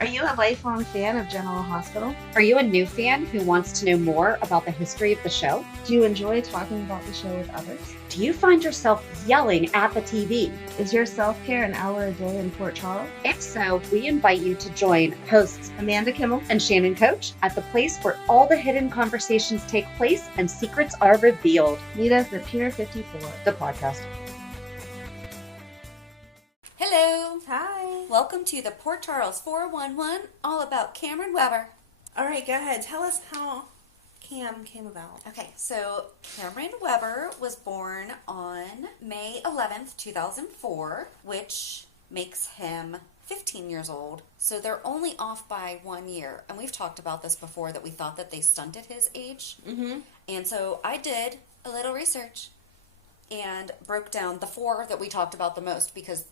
Are you a lifelong fan of General Hospital? Are you a new fan who wants to know more about the history of the show? Do you enjoy talking about the show with others? Do you find yourself yelling at the TV? Is your self-care an hour a day in Port Charles? If so, we invite you to join hosts Amanda Kimmel and Shannon Coach at the place where all the hidden conversations take place and secrets are revealed. Meet us at Pier 54, the podcast. Hello. Hi. Welcome to the Port Charles 411, all about Cameron Weber. All right, go ahead. Tell us how Cam came about. Okay, so Cameron Weber was born on May 11th, 2004, which makes him 15 years old. So they're only off by 1 year. And we've talked about this before, that we thought that they stunted his age. Mm-hmm. And so I did a little research and broke down the four that we talked about the most, because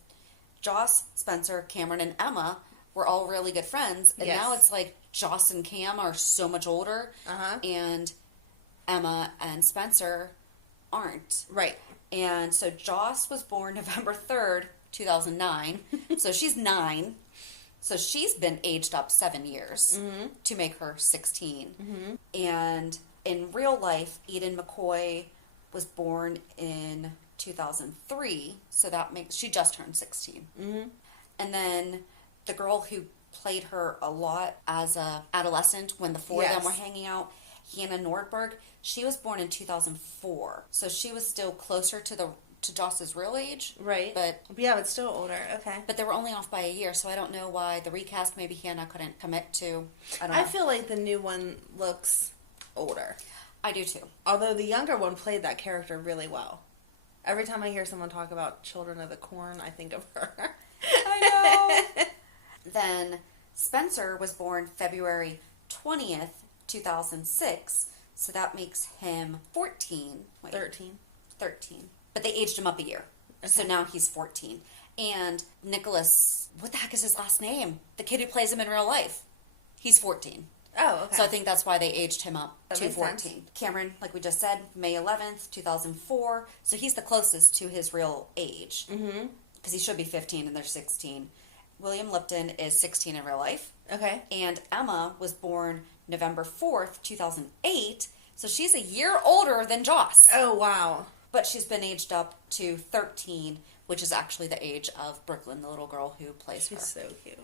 Joss, Spencer, Cameron, and Emma were all really good friends. And now it's like Joss and Cam are so much older. And Emma and Spencer aren't. Right. And so Joss was born November 3rd, 2009. So she's 9. So she's been aged up 7 years to make her 16. And in real life, Eden McCoy was born in 2003, so that makes, she just turned 16. And then the girl who played her a lot as a adolescent when the four of them were hanging out, Hannah Nordberg, she was born in 2004, so she was still closer to Joss's real age. Right. But yeah, but still older. Okay. But they were only off by a year, so I don't know why the recast maybe Hannah couldn't commit to. I don't know. I feel like the new one looks older. I do too. Although the younger one played that character really well. Every time I hear someone talk about Children of the Corn, I think of her. I know. Then Spencer was born February 20th, 2006, so that makes him 14. Wait, 13. 13. But they aged him up a year, so now he's 14. And Nicholas, what the heck is his last name? The kid who plays him in real life. He's 14. Oh, okay. So I think that's why they aged him up That to makes 14. sense. Cameron, like we just said, May 11th, 2004. So he's the closest to his real age. Because he should be 15 and they're 16. William Lipton is 16 in real life. Okay. And Emma was born November 4th, 2008. So she's a year older than Joss. Oh, wow. But she's been aged up to 13, which is actually the age of Brooklyn, the little girl who plays her. She's so cute.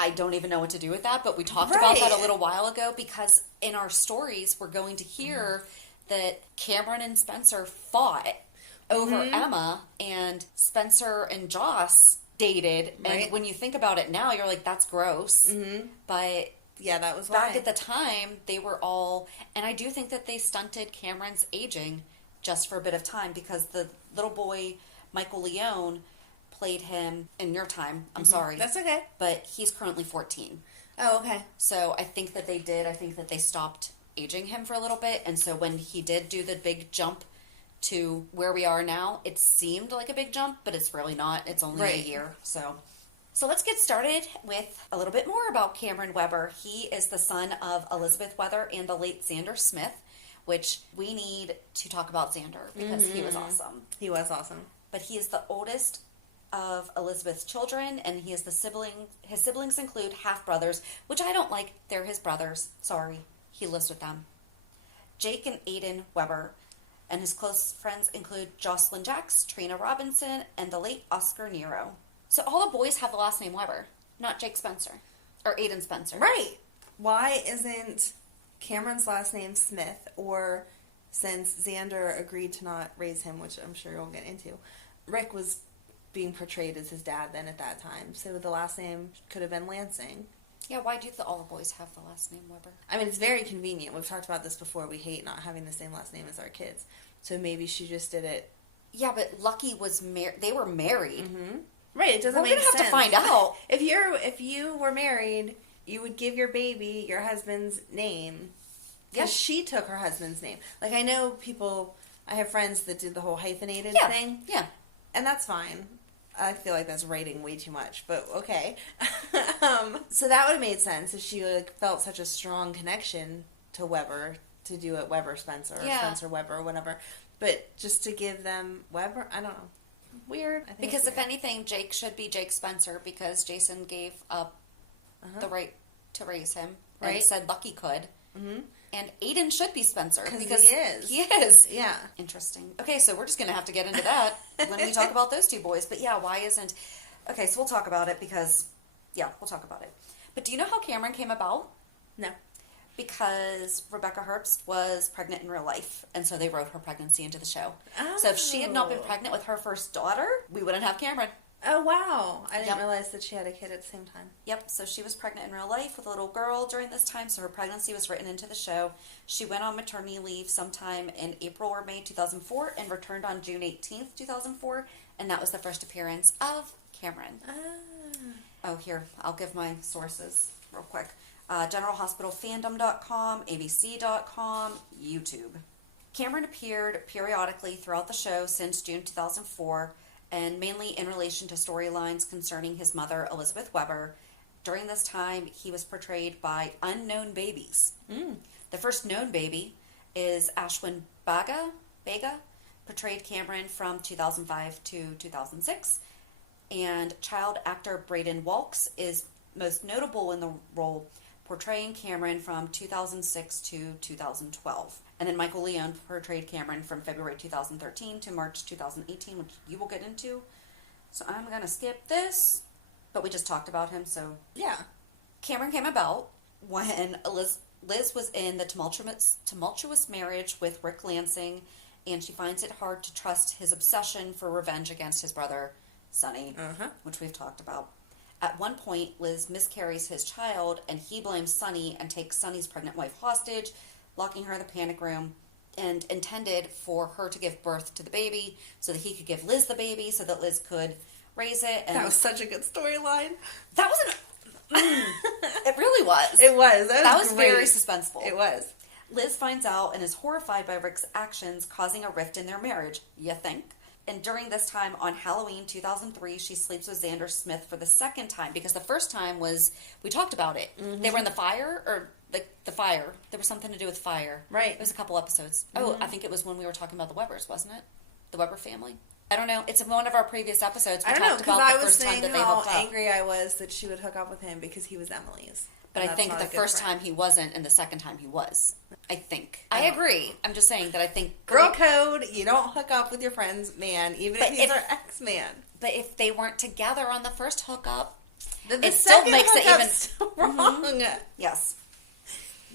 I don't even know what to do with that, but we talked about that a little while ago, because in our stories we're going to hear that Cameron and Spencer fought over Emma, and Spencer and Joss dated. Right. And when you think about it now, you're like, that's gross. But yeah, that was back why. at the time, they were all, and I do think that they stunted Cameron's aging just for a bit of time, because the little boy, Michael Leone, played him in your time. I'm sorry. That's okay. But he's currently 14. Oh, okay. So I think that they stopped aging him for a little bit. And so when he did do the big jump to where we are now, it seemed like a big jump, but it's really not. It's only a year. So let's get started with a little bit more about Cameron Weber. He is the son of Elizabeth Weber and the late Xander Smith, which we need to talk about Xander, because he was awesome. He was awesome. But he is the oldest of Elizabeth's children, and his siblings include half-brothers, which I don't like. They're his brothers. Sorry. He lives with them. Jake and Aiden Weber, and his close friends include Jocelyn Jacks, Trina Robinson, and the late Oscar Nero. So all the boys have the last name Weber, not Jake Spencer, or Aiden Spencer. Right. Why isn't Cameron's last name Smith, or since Xander agreed to not raise him, which I'm sure you'll get into, Rick was being portrayed as his dad then at that time, so the last name could have been Lansing. Yeah, why do all the boys have the last name Weber? I mean, it's very convenient. We've talked about this before. We hate not having the same last name as our kids. So maybe she just did it. Yeah, but Lucky was married. They were married. Right, it doesn't We're make going to have sense. to find out. If you were married, you would give your baby your husband's name. Because she took her husband's name. Like, I know I have friends that did the whole hyphenated thing. Yeah. And that's fine. I feel like that's writing way too much, but okay. So that would have made sense if she felt such a strong connection to Weber to do it Weber Spencer or Spencer Weber or whatever. But just to give them Weber, I don't know. Weird. I think Because it's if weird. anything, Jake should be Jake Spencer, because Jason gave up the right to raise him. Right. And said Lucky could. Mm-hmm. And Aiden should be Spencer. Because he is. He is. Yeah. Interesting. Okay, so we're just going to have to get into that when we talk about those two boys. But yeah, why isn't... Okay, so we'll talk about it because... Yeah, we'll talk about it. But do you know how Cameron came about? No. Because Rebecca Herbst was pregnant in real life, and so they wrote her pregnancy into the show. Oh. So if she had not been pregnant with her first daughter, we wouldn't have Cameron. Oh, wow. I didn't Yep. realize that she had a kid at the same time. Yep, so she was pregnant in real life with a little girl during this time, so her pregnancy was written into the show. She went on maternity leave sometime in April or May 2004 and returned on June 18th, 2004, and that was the first appearance of Cameron. Oh, here, I'll give my sources real quick. GeneralHospitalFandom.com, ABC.com, YouTube. Cameron appeared periodically throughout the show since June 2004, and mainly in relation to storylines concerning his mother, Elizabeth Weber. During this time, he was portrayed by unknown babies. The first known baby is Ashwin Baga, portrayed Cameron from 2005 to 2006. And child actor Braden Walks is most notable in the role, portraying Cameron from 2006 to 2012. And then Michael Leone portrayed Cameron from February 2013 to March 2018, which you will get into. So I'm going to skip this, but we just talked about him, so... Yeah. Cameron came about when Liz was in the tumultuous marriage with Rick Lansing, and she finds it hard to trust his obsession for revenge against his brother, Sonny, which we've talked about. At one point, Liz miscarries his child, and he blames Sonny and takes Sonny's pregnant wife hostage, locking her in the panic room, and intended for her to give birth to the baby so that he could give Liz the baby so that Liz could raise it. And that was such a good storyline. That was it really was. It was. That was great. very suspenseful. It was. Liz finds out and is horrified by Rick's actions, causing a rift in their marriage, you think? And during this time, on Halloween 2003, she sleeps with Xander Smith for the second time, because the first time was, we talked about it. They were in the fire, or the fire. There was something to do with fire. Right. It was a couple episodes. Oh, I think it was when we were talking about the Webbers, wasn't it? The Weber family? I don't know. It's in one of our previous episodes. We I don't know, talked because about I the was first time saying that they how hooked up. angry I was that she would hook up with him because he was Emily's. But And I that's think not the a good first friend. time he wasn't, and the second time he was. I think. I agree. I'm just saying that I think... Girl code, you don't hook up with your friend's man, even But if he's if- our ex-man. But if they weren't together on the first hookup, The it still second makes it hookup's even... wrong. Yes.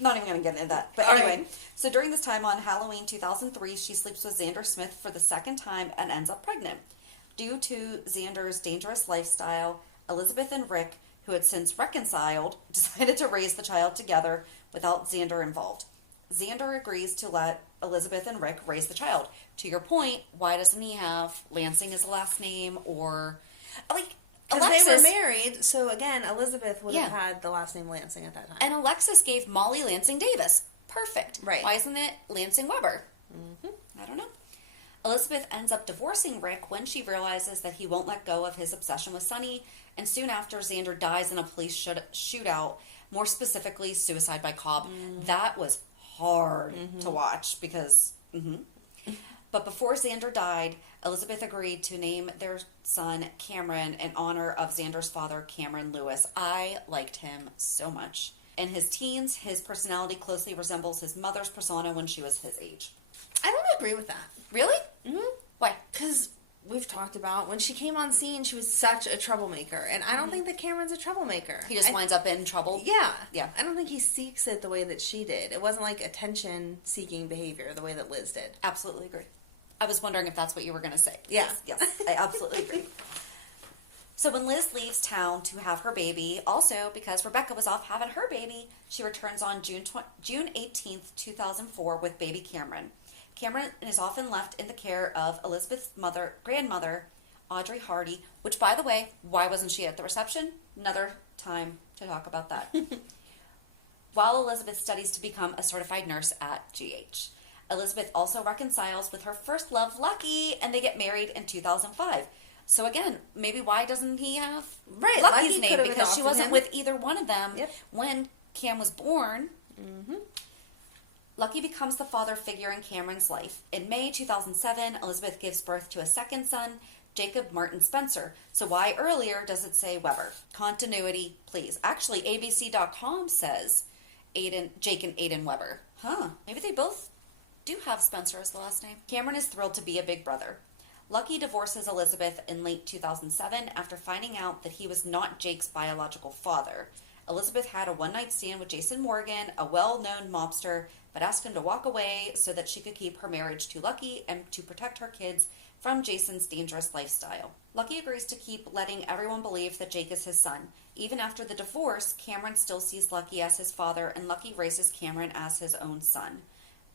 Not even going to get into that. But All anyway, right. so during this time on Halloween 2003, she sleeps with Xander Smith for the second time and ends up pregnant. Due to Xander's dangerous lifestyle, Elizabeth and Rick, who had since reconciled, decided to raise the child together without Xander involved. Xander agrees to let Elizabeth and Rick raise the child. To your point, why doesn't he have Lansing as a last name, or like Because Alexis? they were married, so again, Elizabeth would have Yeah. had the last name Lansing at that time. And Alexis gave Molly Lansing Davis. Perfect. Right. Why isn't it Lansing Weber? I don't know. Elizabeth ends up divorcing Rick when she realizes that he won't let go of his obsession with Sonny, and soon after, Xander dies in a police shootout, more specifically, suicide by cop. That was hard to watch because... But before Xander died, Elizabeth agreed to name their son Cameron in honor of Xander's father, Cameron Lewis. I liked him so much. In his teens, his personality closely resembles his mother's persona when she was his age. I don't agree with that. Really? Why? Because we've talked about when she came on scene, she was such a troublemaker. And I don't think that Cameron's a troublemaker. He just winds up in trouble? Yeah. Yeah. I don't think he seeks it the way that she did. It wasn't like attention-seeking behavior the way that Liz did. Absolutely agree. I was wondering if that's what you were going to say. Yeah. Yes, I absolutely agree. So when Liz leaves town to have her baby, also because Rebecca was off having her baby, she returns on June 18th, 2004 with baby Cameron. Cameron is often left in the care of Elizabeth's grandmother, Audrey Hardy, which, by the way, why wasn't she at the reception? Another time to talk about that. While Elizabeth studies to become a certified nurse at GH. Elizabeth also reconciles with her first love, Lucky, and they get married in 2005. So again, maybe why doesn't he have Right, Lucky's Lucky name? could have Because she adopted wasn't him. with either one of them Yep. when Cam was born. Lucky becomes the father figure in Cameron's life. In May 2007, Elizabeth gives birth to a second son, Jacob Martin Spencer. So why earlier does it say Weber? Continuity, please. Actually, ABC.com says Jake and Aiden Weber. Huh, maybe they both do have Spencer as the last name. Cameron is thrilled to be a big brother. Lucky divorces Elizabeth in late 2007 after finding out that he was not Jake's biological father. Elizabeth had a one-night stand with Jason Morgan, a well-known mobster, but asked him to walk away so that she could keep her marriage to Lucky and to protect her kids from Jason's dangerous lifestyle. Lucky agrees to keep letting everyone believe that Jake is his son. Even after the divorce, Cameron still sees Lucky as his father, and Lucky raises Cameron as his own son.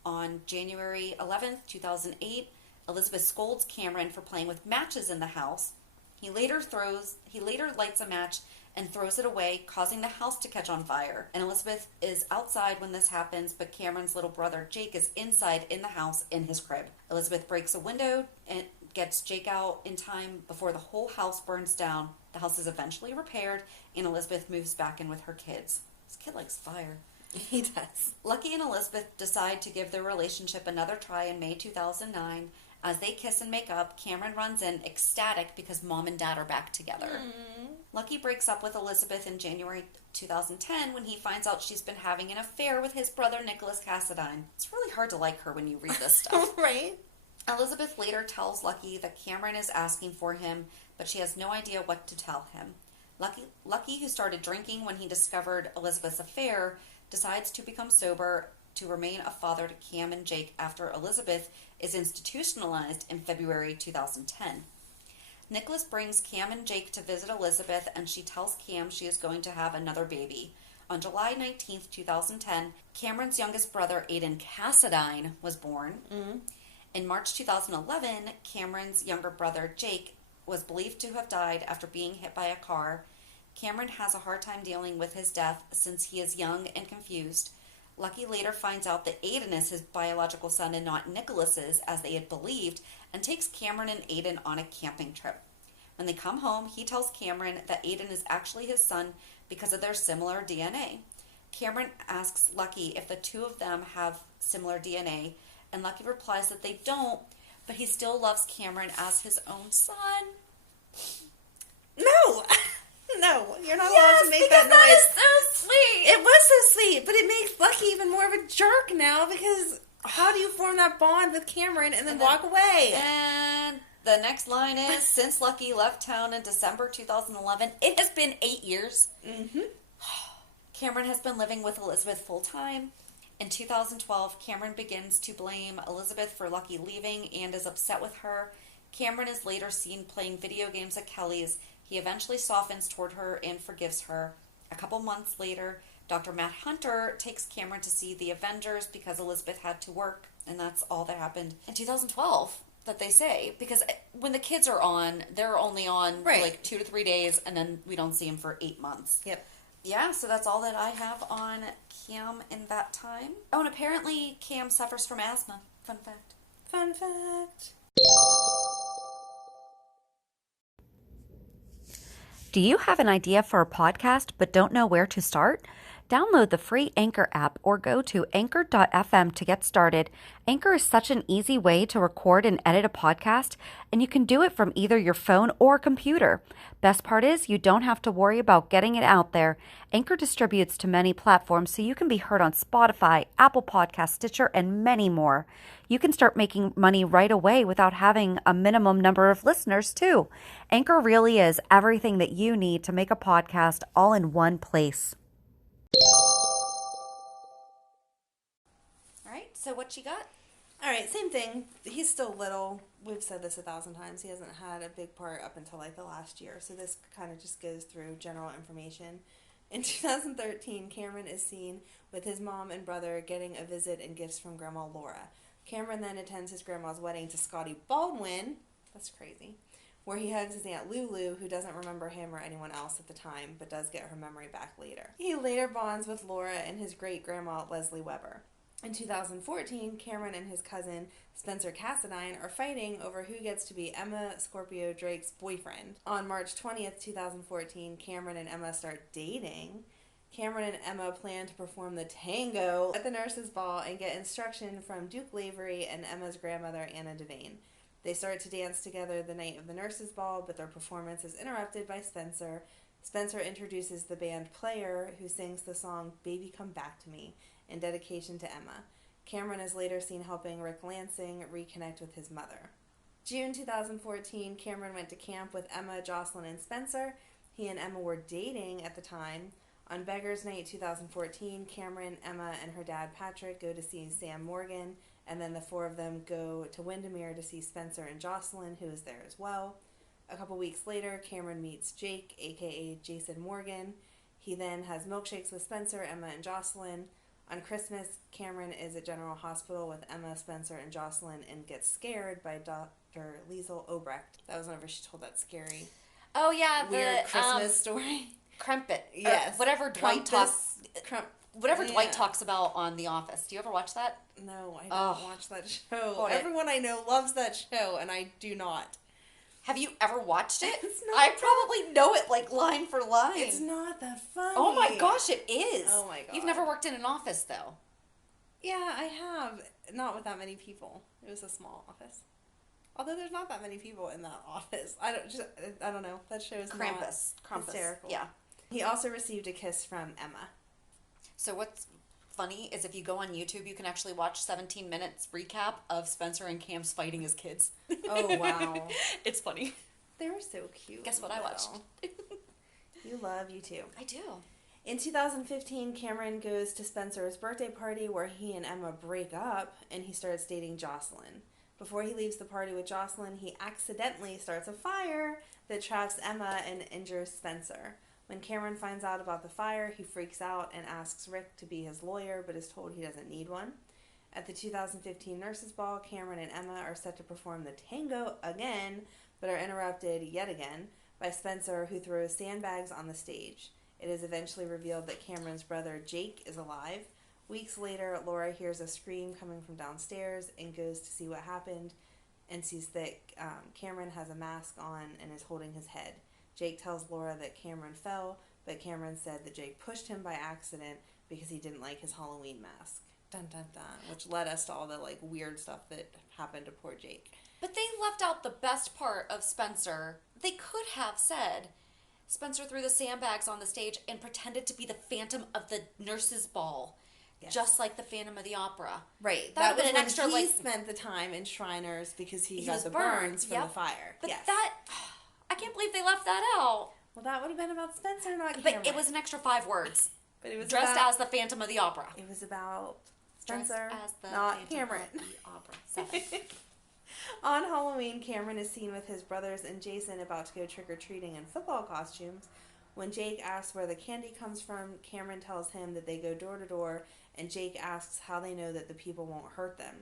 On January 11th, 2008, Elizabeth scolds Cameron for playing with matches in the house. He later lights a match and throws it away, causing the house to catch on fire. And Elizabeth is outside when this happens, but Cameron's little brother Jake is inside in the house in his crib. Elizabeth breaks a window and gets Jake out in time before the whole house burns down. The house is eventually repaired, and Elizabeth moves back in with her kids. This kid likes fire. He does. Lucky and Elizabeth decide to give their relationship another try in May 2009. As they kiss and make up, Cameron runs in ecstatic because mom and dad are back together. Lucky breaks up with Elizabeth in January 2010 when he finds out she's been having an affair with his brother Nicholas Cassadine. It's really hard to like her when you read this stuff. Right? Elizabeth later tells Lucky that Cameron is asking for him, but she has no idea what to tell him. Lucky, who started drinking when he discovered Elizabeth's affair, decides to become sober to remain a father to Cam and Jake after Elizabeth is institutionalized in February 2010. Nicholas brings Cam and Jake to visit Elizabeth, and she tells Cam she is going to have another baby. On July 19th, 2010, Cameron's youngest brother, Aiden Cassadine, was born. In March 2011, Cameron's younger brother, Jake, was believed to have died after being hit by a car. Cameron has a hard time dealing with his death since he is young and confused. Lucky later finds out that Aiden is his biological son and not Nicholas's, as they had believed, and takes Cameron and Aiden on a camping trip. When they come home, he tells Cameron that Aiden is actually his son because of their similar DNA. Cameron asks Lucky if the two of them have similar DNA, and Lucky replies that they don't, but he still loves Cameron as his own son. No! No, you're not allowed to make that noise. That is so sweet. It was so sweet, but it makes Lucky even more of a jerk now because how do you form that bond with Cameron and then walk away? And the next line is, since Lucky left town in December 2011, it has been 8 years. Cameron has been living with Elizabeth full-time. In 2012, Cameron begins to blame Elizabeth for Lucky leaving and is upset with her. Cameron is later seen playing video games at Kelly's. He eventually softens toward her and forgives her. A couple months later, Dr. Matt Hunter takes Cameron to see the Avengers because Elizabeth had to work, and that's all that happened in 2012 that they say. Because when the kids are on, they're only on for like 2 to 3 days, and then we don't see them for 8 months. Yep. Yeah, so that's all that I have on Cam in that time. Oh, and apparently Cam suffers from asthma. Fun fact. Fun fact. Do you have an idea for a podcast but don't know where to start? Download the free Anchor app or go to anchor.fm to get started. Anchor is such an easy way to record and edit a podcast, and you can do it from either your phone or computer. Best part is you don't have to worry about getting it out there. Anchor distributes to many platforms so you can be heard on Spotify, Apple Podcasts, Stitcher, and many more. You can start making money right away without having a minimum number of listeners, too. Anchor really is everything that you need to make a podcast all in one place. All right, so what you got? All right, same thing. He's still little. We've said this 1,000 times. He hasn't had a big part up until like the last year. So this kind of just goes through general information. In 2013, Cameron is seen with his mom and brother getting a visit and gifts from Grandma Laura. Cameron then attends his grandma's wedding to Scotty Baldwin. That's crazy. Where he hugs his Aunt Lulu, who doesn't remember him or anyone else at the time, but does get her memory back later. He later bonds with Laura and his great-grandma, Leslie Weber. In 2014, Cameron and his cousin, Spencer Cassadine, are fighting over who gets to be Emma Scorpio Drake's boyfriend. On March 20th, 2014, Cameron and Emma start dating. Cameron and Emma plan to perform the tango at the nurses' ball and get instruction from Duke Lavery and Emma's grandmother, Anna Devane. They start to dance together the night of the nurses' ball, but their performance is interrupted by Spencer. Spencer introduces the band Player, who sings the song Baby Come Back to Me in dedication to Emma. Cameron is later seen helping Rick Lansing reconnect with his mother. June 2014, Cameron went to camp with Emma, Jocelyn, and Spencer. He and Emma were dating at the time. On Beggars Night 2014, Cameron, Emma, and her dad Patrick go to see Sam Morgan, and then the four of them go to Windermere to see Spencer and Jocelyn, who is there as well. A couple weeks later, Cameron meets Jake, aka Jason Morgan. He then has milkshakes with Spencer, Emma, and Jocelyn. On Christmas, Cameron is at General Hospital with Emma, Spencer, and Jocelyn and gets scared by Dr. Liesel Obrecht. That was whenever she told that scary, Oh yeah, weird Christmas story. Crumpet. Yes. Whatever Dwight talks. Whatever Yeah. Dwight talks about on The Office. Do you ever watch that? No, I don't Ugh. watch that show. Oh, Everyone I know loves that show, and I do not. Have you ever watched it? It's not I that- probably know it like line for line. It's not that funny. Oh my gosh, it is. Oh my god. You've never worked in an office though. Yeah, I have. Not with that many people. It was a small office. Although there's not that many people in that office. I don't know. That show is Krampus. not hysterical. Yeah. He also received a kiss from Emma. So what's funny is if you go on YouTube, you can actually watch 17 minutes recap of Spencer and Cam's fighting as kids. Oh, wow. It's funny. They were so cute. Guess what I watched? You love you too. I do. In 2015, Cameron goes to Spencer's birthday party where he and Emma break up and he starts dating Jocelyn. Before he leaves the party with Jocelyn, he accidentally starts a fire that traps Emma and injures Spencer. When Cameron finds out about the fire, he freaks out and asks Rick to be his lawyer, but is told he doesn't need one. At the 2015 Nurses Ball, Cameron and Emma are set to perform the tango again, but are interrupted yet again by Spencer, who throws sandbags on the stage. It is eventually revealed that Cameron's brother Jake is alive. Weeks later, Laura hears a scream coming from downstairs and goes to see what happened and sees that Cameron has a mask on and is holding his head. Jake tells Laura that Cameron fell, but Cameron said that Jake pushed him by accident because he didn't like his Halloween mask. Dun dun dun. Which led us to all the weird stuff that happened to poor Jake. But they left out the best part of Spencer. They could have said Spencer threw the sandbags on the stage and pretended to be the Phantom of the Nurses' Ball. Yes. Just like the Phantom of the Opera. Right. That was would've been an when extra, he spent the time in Shriners because he got was the burned, burns from yep. the fire. But yes. I can't believe they left that out. Well, that would have been about Spencer, not But Cameron. it was an extra 5 words. But it was Dressed about, as the Phantom of the Opera. It was about Dressed Spencer, as the not Phantom Cameron. of the Opera. 7. On Halloween, Cameron is seen with his brothers and Jason about to go trick-or-treating in football costumes. When Jake asks where the candy comes from, Cameron tells him that they go door to door, and Jake asks how they know that the people won't hurt them.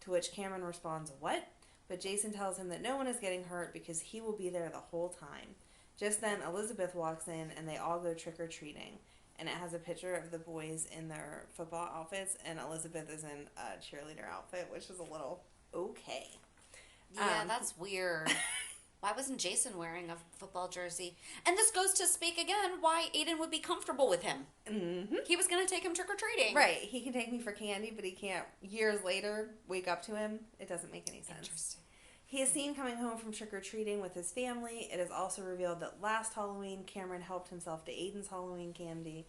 To which Cameron responds, "What?" But Jason tells him that no one is getting hurt because he will be there the whole time. Just then, Elizabeth walks in, and they all go trick-or-treating. And it has a picture of the boys in their football outfits, and Elizabeth is in a cheerleader outfit, which is a little okay. Yeah, that's weird. Why wasn't Jason wearing a football jersey? And this goes to speak again why Aiden would be comfortable with him. Mm-hmm. He was going to take him trick-or-treating. Right. He can take me for candy, but he can't, years later, wake up to him. It doesn't make any sense. Interesting. He is seen coming home from trick-or-treating with his family. It is also revealed that last Halloween, Cameron helped himself to Aiden's Halloween candy.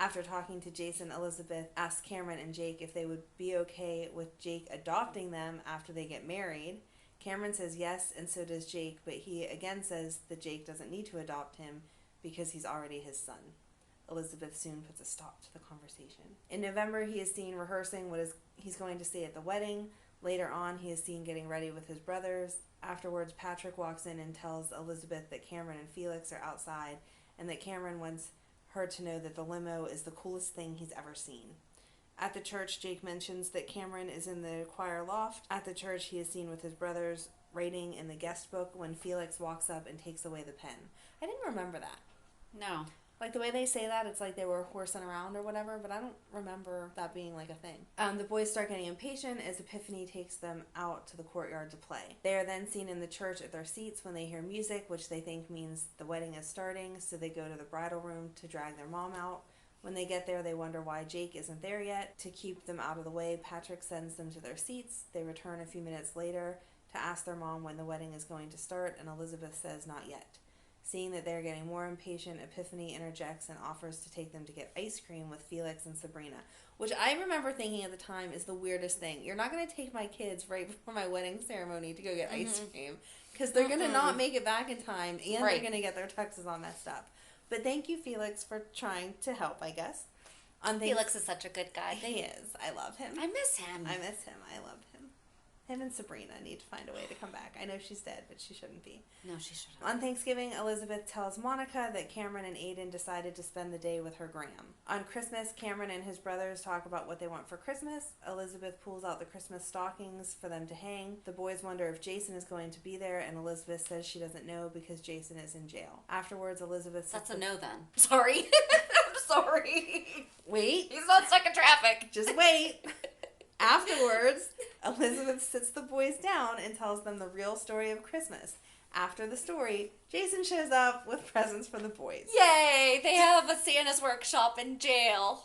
After talking to Jason, Elizabeth asked Cameron and Jake if they would be okay with Jake adopting them after they get married. Cameron says yes, and so does Jake, but he again says that Jake doesn't need to adopt him because he's already his son. Elizabeth soon puts a stop to the conversation. In November, he is seen rehearsing what he's going to say at the wedding. Later on, he is seen getting ready with his brothers. Afterwards, Patrick walks in and tells Elizabeth that Cameron and Felix are outside and that Cameron wants her to know that the limo is the coolest thing he's ever seen. At the church, Jake mentions that Cameron is in the choir loft. At the church, he is seen with his brothers writing in the guest book when Felix walks up and takes away the pen. I didn't remember that. No. Like, the way they say that, it's like they were horsing around or whatever, but I don't remember that being, a thing. The boys start getting impatient as Epiphany takes them out to the courtyard to play. They are then seen in the church at their seats when they hear music, which they think means the wedding is starting, so they go to the bridal room to drag their mom out. When they get there, they wonder why Jake isn't there yet. To keep them out of the way, Patrick sends them to their seats. They return a few minutes later to ask their mom when the wedding is going to start, and Elizabeth says not yet. Seeing that they're getting more impatient, Epiphany interjects and offers to take them to get ice cream with Felix and Sabrina, which I remember thinking at the time is the weirdest thing. You're not going to take my kids right before my wedding ceremony to go get ice cream, because they're going to not make it back in time, and they're going to get their tuxes all messed up. But thank you, Felix, for trying to help, I guess. Felix is such a good guy. He is. I love him. I miss him. I miss him. I love him. Him and Sabrina need to find a way to come back. I know she's dead, but she shouldn't be. No, she shouldn't. On Thanksgiving, Elizabeth tells Monica that Cameron and Aiden decided to spend the day with her gram. On Christmas, Cameron and his brothers talk about what they want for Christmas. Elizabeth pulls out the Christmas stockings for them to hang. The boys wonder if Jason is going to be there, and Elizabeth says she doesn't know because Jason is in jail. Afterwards, Elizabeth says... That's a no then. Sorry. I'm sorry. Wait. He's not stuck in traffic. Just wait. Afterwards, Elizabeth sits the boys down and tells them the real story of Christmas. After the story, Jason shows up with presents for the boys. Yay! They have a Santa's workshop in jail.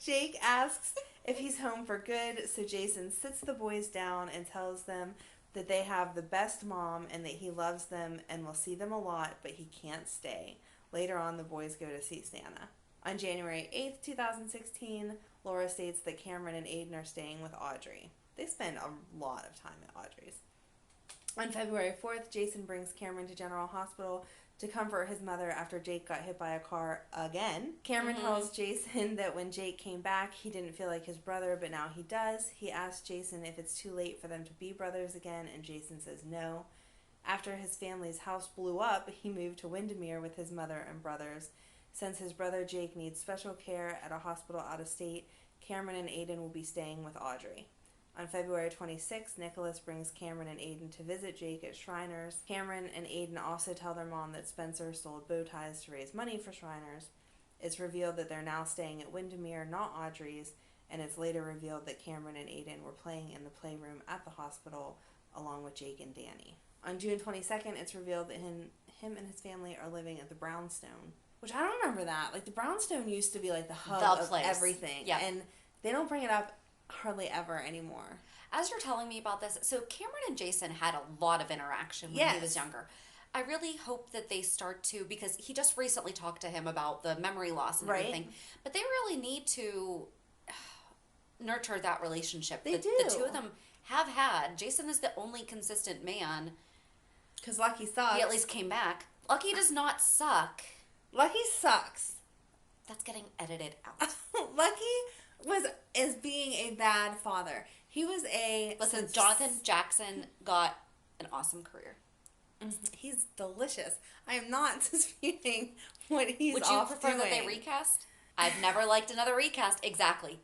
Jake asks if he's home for good, so Jason sits the boys down and tells them that they have the best mom and that he loves them and will see them a lot, but he can't stay. Later on, the boys go to see Santa. On January 8th, 2016, Laura states that Cameron and Aiden are staying with Audrey. They spend a lot of time at Audrey's. On February 4th, Jason brings Cameron to General Hospital to comfort his mother after Jake got hit by a car again. Cameron tells Jason that when Jake came back, he didn't feel like his brother, but now he does. He asks Jason if it's too late for them to be brothers again, and Jason says no. After his family's house blew up, he moved to Windermere with his mother and brothers. Since his brother Jake needs special care at a hospital out of state, Cameron and Aiden will be staying with Audrey. On February 26th, Nicholas brings Cameron and Aiden to visit Jake at Shriners. Cameron and Aiden also tell their mom that Spencer sold bow ties to raise money for Shriners. It's revealed that they're now staying at Windermere, not Audrey's, and it's later revealed that Cameron and Aiden were playing in the playroom at the hospital along with Jake and Danny. On June 22nd, it's revealed that him and his family are living at the Brownstone. Which I don't remember that. Like, the Brownstone used to be, like, the hub of everything. Yeah. And they don't bring it up hardly ever anymore. As you're telling me about this, so Cameron and Jason had a lot of interaction when he was younger. I really hope that they start to, because he just recently talked to him about the memory loss and everything. But they really need to nurture that relationship. They do. The two of them have had. Jason is the only consistent man. Because Lucky sucks. He at least came back. Lucky does not suck. Lucky sucks. That's getting edited out. Lucky is being a bad father. He was a... Listen, Jonathan Jackson got an awesome career. He's delicious. I am not disputing what he's Would you prefer that they recast? I've never liked another recast. Exactly.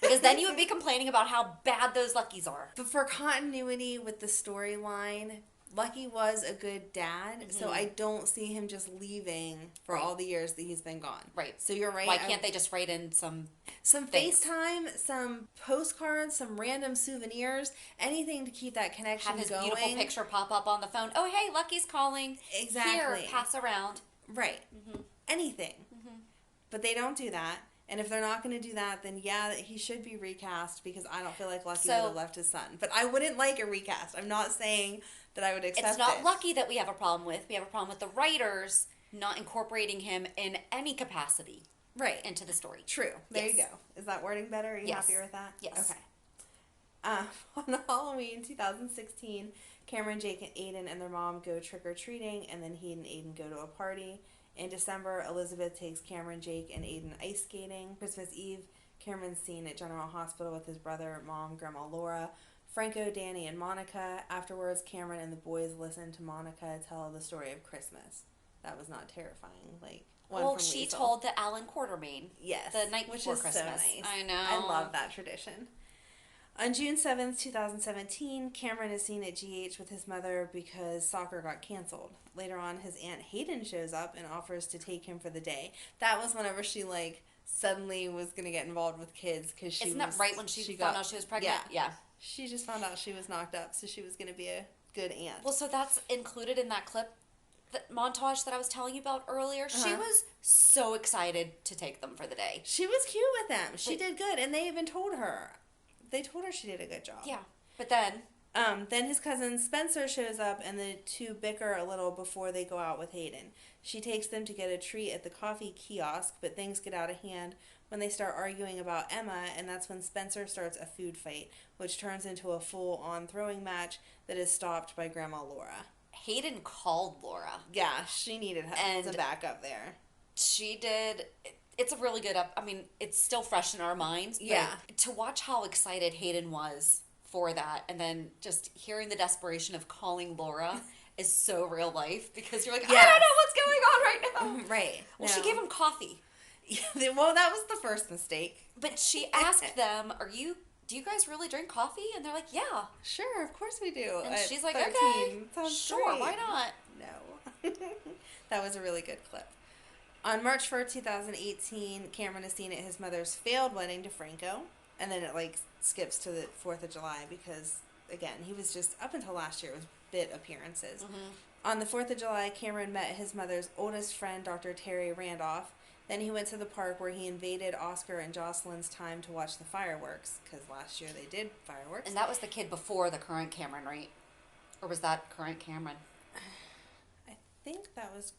Because then you would be complaining about how bad those Luckies are. But for continuity with the storyline... Lucky was a good dad, so I don't see him just leaving for all the years that he's been gone. Right. So you're right. Why can't they just write in some FaceTime, some postcards, some random souvenirs, anything to keep that connection going? Have his going. beautiful picture pop up on the phone. Oh, hey, Lucky's calling. Exactly. Here, pass around. Right. Anything. But they don't do that. And if they're not going to do that, then yeah, he should be recast because I don't feel like Lucky would have left his son. But I wouldn't like a recast. I'm not saying that I would accept it. It's not Lucky that we have a problem with. We have a problem with the writers not incorporating him in any capacity into the story. True. There you go. Is that wording better? Are you happier with that? Yes. Okay. On Halloween 2016, Cameron, Jake, and Aiden and their mom go trick-or-treating, and then he and Aiden go to a party. In December, Elizabeth takes Cameron, Jake, and Aiden ice skating. Christmas Eve, Cameron's seen at General Hospital with his brother, mom, Grandma Laura, Franco, Danny, and Monica. Afterwards, Cameron and the boys listen to Monica tell the story of Christmas. That was not terrifying. She told the Alan Quartermain. Yes. The night before Christmas. So nice. I know. I love that tradition. On June 7th, 2017, Cameron is seen at GH with his mother because soccer got canceled. Later on, his Aunt Hayden shows up and offers to take him for the day. That was whenever she, suddenly was going to get involved with kids because she Isn't that right when she found out she was pregnant? Yeah. She just found out she was knocked up, so she was going to be a good aunt. Well, so that's included in that clip, that montage that I was telling you about earlier. She was so excited to take them for the day. She was cute with them. She did good, and they even told her. They told her she did a good job. Yeah. But then Then his cousin Spencer shows up, and the two bicker a little before they go out with Hayden. She takes them to get a treat at the coffee kiosk, but things get out of hand when they start arguing about Emma, and that's when Spencer starts a food fight, which turns into a full-on throwing match that is stopped by Grandma Laura. Hayden called Laura. Yeah, she needed to back up there. She did. It's a really good I mean, it's still fresh in our minds. But yeah. To watch how excited Hayden was for that, and then just hearing the desperation of calling Laura is so real life, because you're like, I don't know what's going on right now. Right. Well, she gave him coffee. Well, that was the first mistake. But she asked them, do you guys really drink coffee? And they're like, yeah. Sure, of course we do. And she's like, 13. okay, Sounds sure, great. why not? No. That was a really good clip. On March 4th, 2018, Cameron is seen at his mother's failed wedding to Franco. And then it, skips to the 4th of July because, again, he was just, up until last year, it was bit appearances. Mm-hmm. On the 4th of July, Cameron met his mother's oldest friend, Dr. Terry Randolph. Then he went to the park where he invaded Oscar and Jocelyn's time to watch the fireworks, because last year they did fireworks. And that was the kid before the current Cameron, right? Or was that current Cameron? I think that was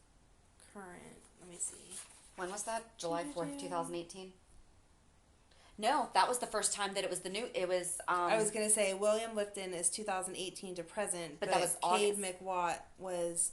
current. Let me see. When was that? July 4th, 2018? No, that was the first time that it was the new. It was. I was gonna say William Lipton is 2018 to present, but that was Cade McWatt was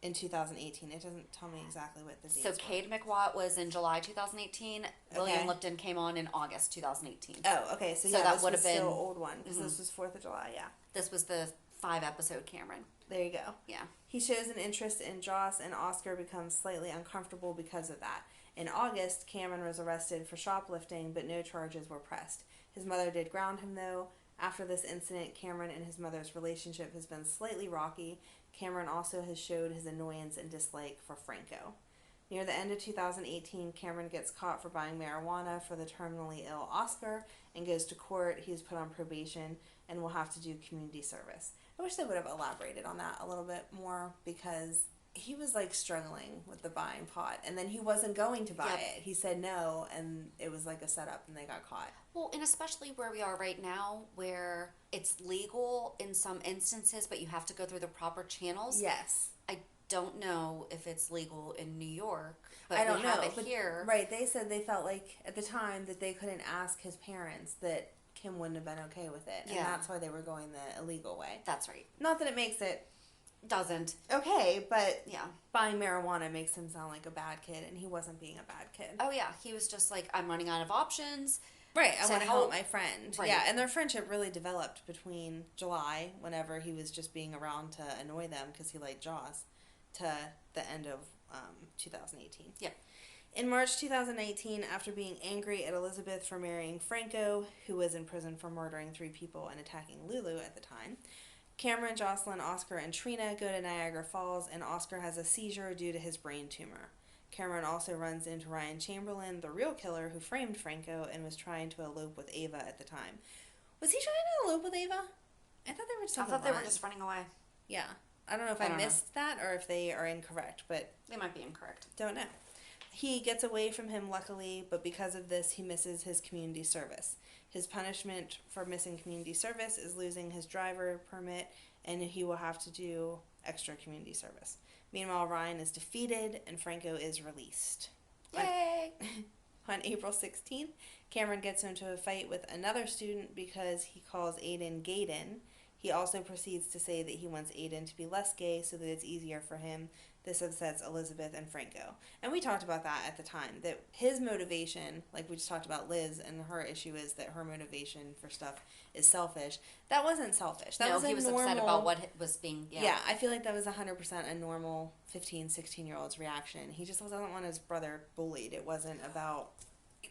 in 2018. It doesn't tell me exactly what the dates were. So Cade McWatt was in July 2018. Okay. William Lipton came on in August 2018. Oh, okay. So yeah, this would have been still old one, because this was 4th of July. Yeah. This was the 5-episode Cameron. There you go. Yeah. He shows an interest in Joss, and Oscar becomes slightly uncomfortable because of that. In August, Cameron was arrested for shoplifting, but no charges were pressed. His mother did ground him, though. After this incident, Cameron and his mother's relationship has been slightly rocky. Cameron also has showed his annoyance and dislike for Franco. Near the end of 2018, Cameron gets caught for buying marijuana for the terminally ill Oscar and goes to court. He is put on probation and will have to do community service. I wish they would have elaborated on that a little bit more, because he was struggling with the buying pot, and then he wasn't going to buy it. He said no, and it was like a setup, and they got caught. Well, and especially where we are right now, where it's legal in some instances, but you have to go through the proper channels. Yes. I don't know if it's legal in New York, but I don't we know. have it here. Right, they said they felt like at the time that they couldn't ask his parents, that Kim wouldn't have been okay with it, and that's why they were going the illegal way. That's right. Not that it makes it doesn't. Okay, but yeah, buying marijuana makes him sound like a bad kid, and he wasn't being a bad kid. Oh yeah, he was just like, I'm running out of options. Right, I want to help my friend. Right. Yeah, and their friendship really developed between July, whenever he was just being around to annoy them because he liked Joss, to the end of 2018. Yeah. In March 2019, after being angry at Elizabeth for marrying Franco, who was in prison for murdering 3 people and attacking Lulu at the time, Cameron, Jocelyn, Oscar, and Trina go to Niagara Falls, and Oscar has a seizure due to his brain tumor. Cameron also runs into Ryan Chamberlain, the real killer who framed Franco and was trying to elope with Ava at the time. Was he trying to elope with Ava? I thought they were just they were just running away. Yeah. I don't know if I missed that or if they are incorrect, but... They might be incorrect. Don't know. He gets away from him, luckily, but because of this, he misses his community service. His punishment for missing community service is losing his driver permit, and he will have to do extra community service. Meanwhile, Ryan is defeated, and Franco is released. Yay! On April 16th, Cameron gets into a fight with another student because he calls Aiden Gaydon. He also proceeds to say that he wants Aiden to be less gay so that it's easier for him. This upsets Elizabeth and Franco. And we talked about that at the time, that his motivation, like we just talked about Liz, and her issue is that her motivation for stuff is selfish. That wasn't selfish. That was he was normal, upset about what was being... Yeah, I feel like that was 100% a normal 15, 16-year-old's reaction. He just doesn't want his brother bullied. It wasn't about...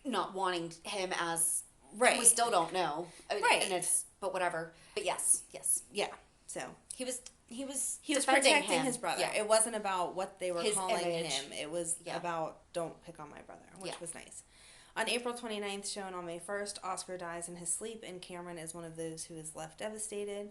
Not wanting him as... Right. We still don't know. Right. And it's... But whatever. But yes. Yeah, so... He was protecting him. his brother. Yeah. It wasn't about what they were His calling image. him. It was about don't pick on my brother, which was nice. On April 29th, shown on May 1st, Oscar dies in his sleep, and Cameron is one of those who is left devastated.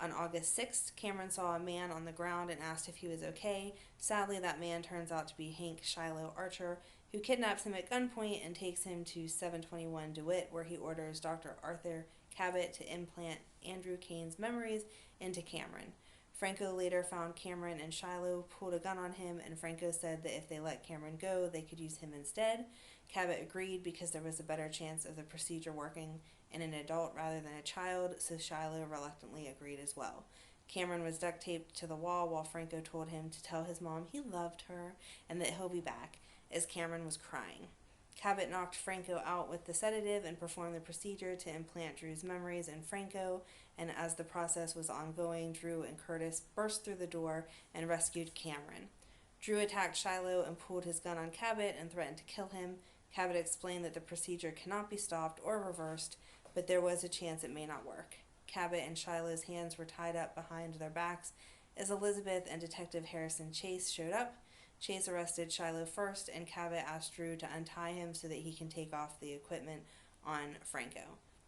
On August 6th, Cameron saw a man on the ground and asked if he was okay. Sadly, that man turns out to be Hank Shiloh Archer, who kidnaps him at gunpoint and takes him to 721 DeWitt, where he orders Dr. Arthur Cabot to implant Andrew Kane's memories into Cameron. Franco later found Cameron and Shiloh pulled a gun on him, and Franco said that if they let Cameron go, they could use him instead. Cabot agreed because there was a better chance of the procedure working in an adult rather than a child, so Shiloh reluctantly agreed as well. Cameron was duct taped to the wall while Franco told him to tell his mom he loved her and that he'll be back, as Cameron was crying. Cabot knocked Franco out with the sedative and performed the procedure to implant Drew's memories in Franco, and as the process was ongoing, Drew and Curtis burst through the door and rescued Cameron. Drew attacked Shiloh and pulled his gun on Cabot and threatened to kill him. Cabot explained that the procedure cannot be stopped or reversed, but there was a chance it may not work. Cabot and Shiloh's hands were tied up behind their backs as Elizabeth and Detective Harrison Chase showed up. Chase arrested Shiloh first, and Cabot asked Drew to untie him so that he can take off the equipment on Franco.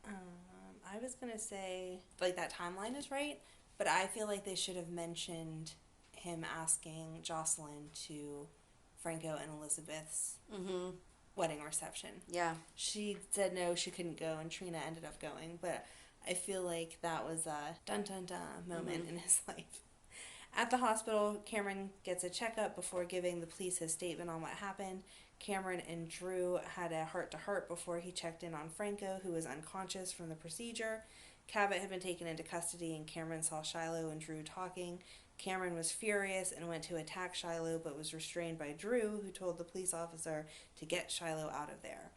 I was going to say, like, that timeline is right, but I feel like they should have mentioned him asking Jocelyn to Franco and Elizabeth's wedding reception. Yeah. She said no, she couldn't go, and Trina ended up going, but I feel like that was a dun-dun-dun moment in his life. At the hospital, Cameron gets a checkup before giving the police his statement on what happened. Cameron and Drew had a heart-to-heart before he checked in on Franco, who was unconscious from the procedure. Cabot had been taken into custody, and Cameron saw Shiloh and Drew talking. Cameron was furious and went to attack Shiloh, but was restrained by Drew, who told the police officer to get Shiloh out of there.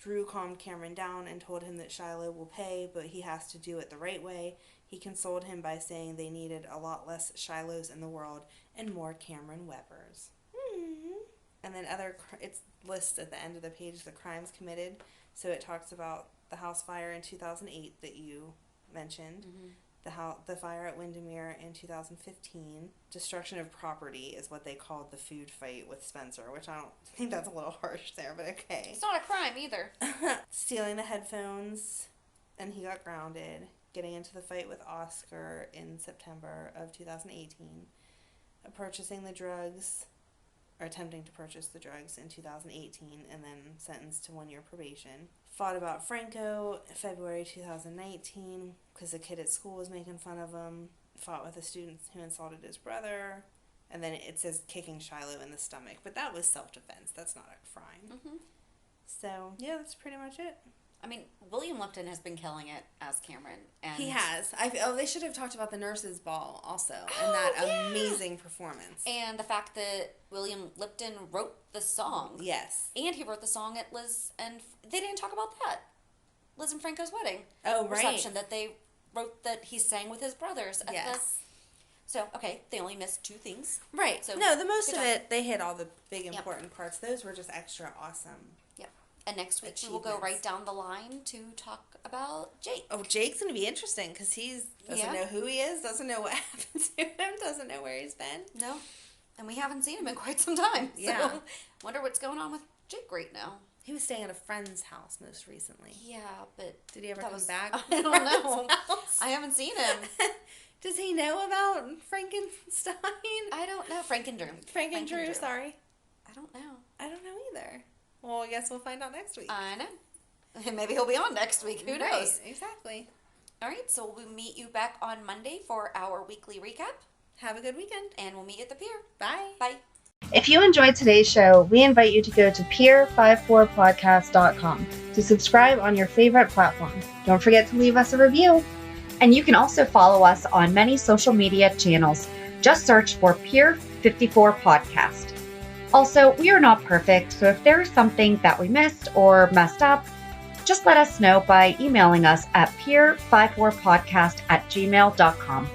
Drew calmed Cameron down and told him that Shiloh will pay, but he has to do it the right way. He consoled him by saying they needed a lot less Shilohs in the world and more Cameron Webbers. And then it lists at the end of the page the crimes committed. So it talks about the house fire in 2008 that you mentioned, the fire at Windermere in 2015, destruction of property is what they called the food fight with Spencer, which I don't think that's a little harsh there, but okay. It's not a crime either. Stealing the headphones, and he got grounded. Getting into the fight with Oscar in September of 2018. Purchasing the drugs, or attempting to purchase the drugs in 2018, and then sentenced to 1-year probation. Fought about Franco in February 2019 because a kid at school was making fun of him. Fought with a student who insulted his brother. And then it says kicking Shiloh in the stomach, but that was self-defense. That's not a crime. So, yeah, that's pretty much it. I mean, William Lipton has been killing it as Cameron. And He has. They should have talked about the nurses' ball also, and that amazing performance. And the fact that William Lipton wrote the song. Yes. And he wrote the song at Liz and... They didn't talk about that. Liz and Franco's wedding. Oh, right. Reception that they wrote that he sang with his brothers. So, okay, they only missed 2 things. Right. So, no, the most of job. it, they hit all the big important parts. Those were just extra awesome. Yep. And next week we will go right down the line to talk about Jake. Oh, Jake's going to be interesting because he doesn't know who he is, doesn't know what happened to him, doesn't know where he's been. No. And we haven't seen him in quite some time. Yeah. So, wonder what's going on with Jake right now. He was staying at a friend's house most recently. Yeah, but... Did he ever come back? I don't know. I haven't seen him. Does he know about Frankenstein? I don't know. Frank and Drew. Sorry. I don't know. I don't know either. Well, I guess we'll find out next week. I know. And maybe he'll be on next week. Who knows? Exactly. All right, so we'll meet you back on Monday for our weekly recap. Have a good weekend. And we'll meet you at the pier. Bye. Bye. If you enjoyed today's show, we invite you to go to peer54podcast.com to subscribe on your favorite platform. Don't forget to leave us a review. And you can also follow us on many social media channels. Just search for Peer 54 Podcast. Also, we are not perfect, so if there is something that we missed or messed up, just let us know by emailing us at peer54podcast@gmail.com.